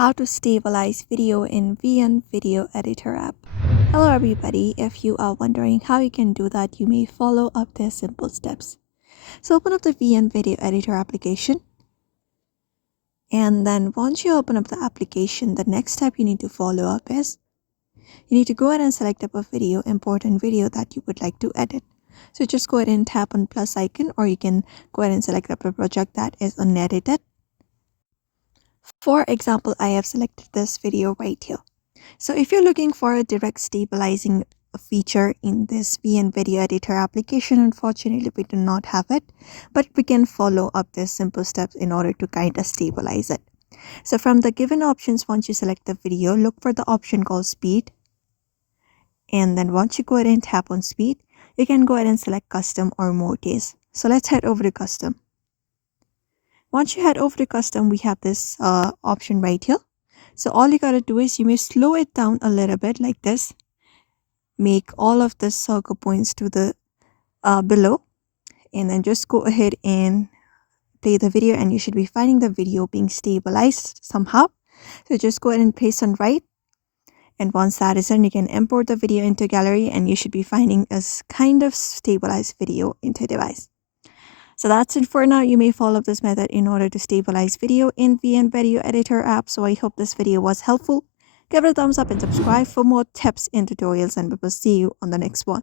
How to stabilize video in VN Video Editor app. Hello everybody, if you are wondering how you can do that, you may follow up these simple steps. So open up the VN Video Editor application, and then once you open up the application, the next step you need to follow up is you need to go ahead and select up a video, important video that you would like to edit. So just go ahead and tap on plus icon, or you can go ahead and select up a project that is unedited. For example, I have selected this video right here. So if you're looking for a direct stabilizing feature in this VN Video Editor application, unfortunately we do not have it, but we can follow up these simple steps in order to kind of stabilize it. So from the given options, once you select the video, look for the option called speed. And then once you go ahead and tap on speed, you can go ahead and select custom or more case. So let's head over to custom. Once you head over to custom, we have this option right here. So all you gotta do is you may slow it down a little bit like this. Make all of the circle points to the below, and then just go ahead and play the video, and you should be finding the video being stabilized somehow. So just go ahead and place on right, and once that is done, you can import the video into gallery, and you should be finding a kind of stabilized video into device. So that's it for now. You may follow this method in order to stabilize video in VN Video Editor app. So I hope this video was helpful. Give it a thumbs up and subscribe for more tips and tutorials, and we will see you on the next one.